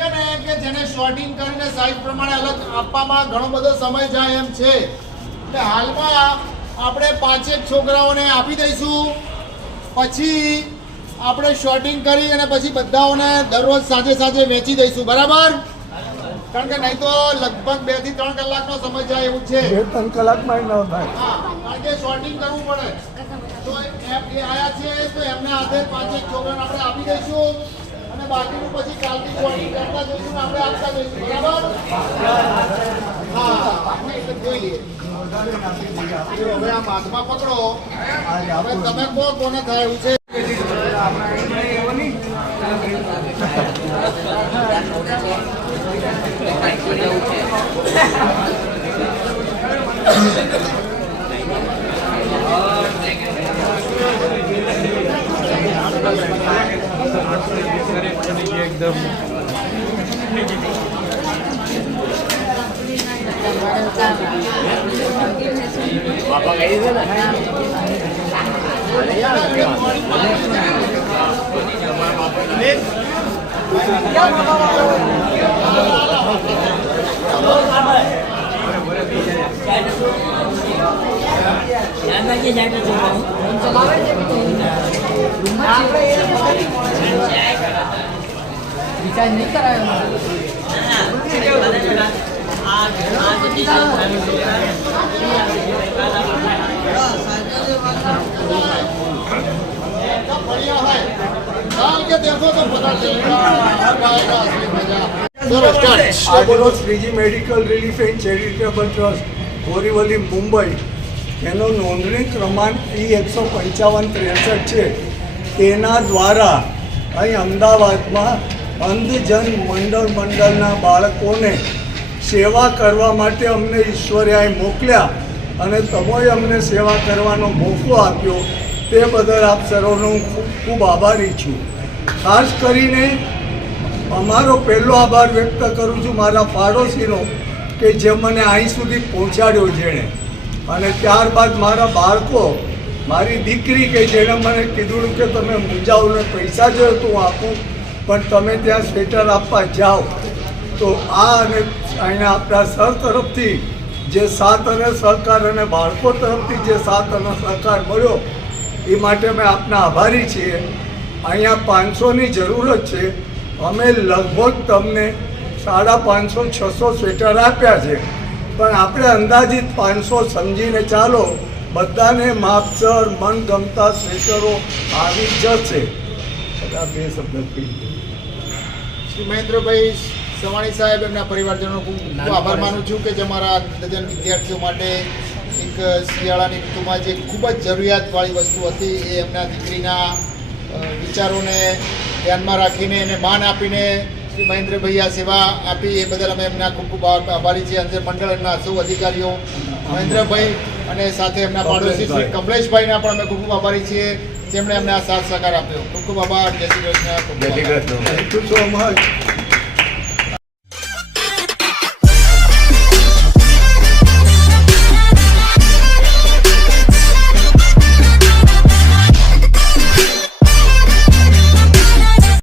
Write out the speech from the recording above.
કે જેને શોર્ટિંગ કરીને સાઈઝ પ્રમાણે અલગ આપવામાં ઘણો બધો સમય જાય એમ છે, એટલે હાલમાં આપણે 5 છોકરાઓને આપી દઈશું, પછી આપણે શોર્ટિંગ કરી અને પછી બધાઓને દરરોજ સાંજે સાંજે વેચી દઈશું, બરાબર? કારણ કે નહીં તો લગભગ 2 થી 3 કલાકનો સમય જાય એવું છે. 2-3 કલાકમાં ન થાય. હા, કારણ કે શોર્ટિંગ કરવું પડે. તો એ આયા છે તો એમના હાથે 5 છોકરાને આપણે આપી દઈશું અને બાકીનું પછી કાલથી શોર્ટિંગ કરતા જઈશું ને આપણે આપતા જઈશું, બરાબર? હા, એટલે જોઈ લઈએ. હવે આ હાથમાં પકડો. હવે તમે કોને થાય એવું છે? एकदम पापा गए थे ना विचार नहीं कराया આજરોજ Shriji medical relief and charitable trust Borivali Mumbai એનો નોંધણી ક્રમાંક E15563 છે. તેના દ્વારા અહીં અમદાવાદમાં અંધજન મંડળના બાળકોને સેવા કરવા માટે અમને ઈશ્વરે અહીં મોકલ્યા અને તમોએ અમને સેવા કરવાનો મોકો આપ્યો. તે બદલ આપ સર્વનો હું ખૂબ ખૂબ આભારી છું. ખાસ કરીને અમારો પહેલો આભાર વ્યક્ત કરું છું મારા પાડોશીનો કે જે મને અહીં સુધી પહોંચાડ્યો જેણે, અને ત્યારબાદ મારા બાળકો, મારી દીકરી કે જેણે મને કીધું કે તમે મૂંઝાઓને પૈસા જોઈએ તો હું આપું, પણ તમે ત્યાં સ્વેટર આપવા જાઓ. તો આ અને અહીંયા આપણા સર તરફથી જે સાથ અને સહકાર અને બાળકો તરફથી જે સાથ અને સહકાર મળ્યો એ માટે અમે આપના આભારી છીએ. અહીંયા 500ની જરૂરત છે. અમે લગભગ તમને 550-600 સ્વેટર આપ્યા છે, પણ આપણે અંદાજિત 500 સમજીને ચાલો. બધાને માપસર મનગમતા સ્વેટરો આવી જશે. આ 2 શબ્દ કહી શ્રી મહેન્દ્રભાઈ સવાણી સાહેબ એમના પરિવારજનો ખૂબ આભાર માનું છું કે જે અમારા ડઝન વિદ્યાર્થીઓ માટે એક શિયાળાની ઋતુમાં જે ખૂબ જ જરૂરિયાતવાળી વસ્તુ હતી એ એમના દીકરીના વિચારોને ધ્યાનમાં રાખીને એને માન આપીને શ્રી મહેન્દ્રભાઈ આ સેવા આપી એ બદલ અમે એમના ખૂબ ખૂબ આભારી છીએ. અંધજન મંડળના સૌ અધિકારીઓ, મહેન્દ્રભાઈ અને સાથે એમના પાડોશી શ્રી કમલેશભાઈના પણ અમે ખૂબ ખૂબ આભારી છીએ જેમણે અમને આ સાથ સહકાર આપ્યો. ખૂબ ખૂબ આભાર. જય Shri Krishna. Thank you so much.